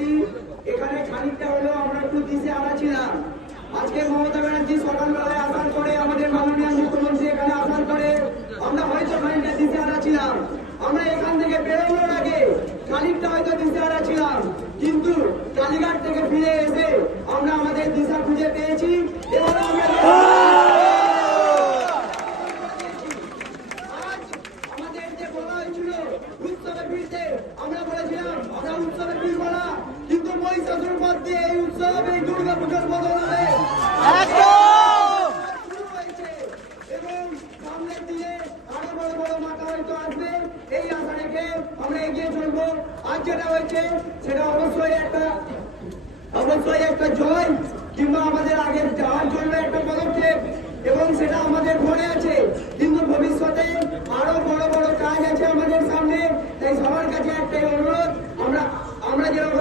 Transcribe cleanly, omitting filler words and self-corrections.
অব্দি এখানে খানিকটা হলেও আমরা একটু দিশে আনা ছিলাম। আজকে মমতা ব্যানার্জি সকালবেলায় আসার করে আমাদের মাননীয় মুখ্যমন্ত্রী এখানে আসার করে আমরা হয়তো খানিকটা দিশে আনা ছিলাম। আমরা এখান থেকে বেরোনোর আগে খানিকটা হয়তো দিশে আনা ছিলাম, কিন্তু কালীঘাট থেকে ফিরে এসে আমরা আমাদের দিশা খুঁজে পেয়েছি এবং আমরা আমাদের যে বলা হয়েছিল উৎসবে ফিরতে, আমরা বলেছিলাম আমরা উৎসবে ফিরবো না, কিন্তু মহিষাসুর বধ দিয়ে এই উৎসব এই দুর্গা পুজোর বদল হবে শুরু হয়েছে এবং সামনের দিনে আরো বড় বড় মাথা হয়তো আসবে। এই আশা রেখে আমরা এগিয়ে চলবো। আজ যেটা হয়েছে সেটা অবশ্যই একটা জয় কিংবা আমাদের আগে যাওয়ার জন্য একটা পদক্ষেপ এবং সেটা আমাদের মনে আছে, কিন্তু ভবিষ্যতে আরো বড় বড় কাজ আছে আমাদের সামনে। তাই সবার কাছে একটাই অনুরোধ, আমরা যেরকম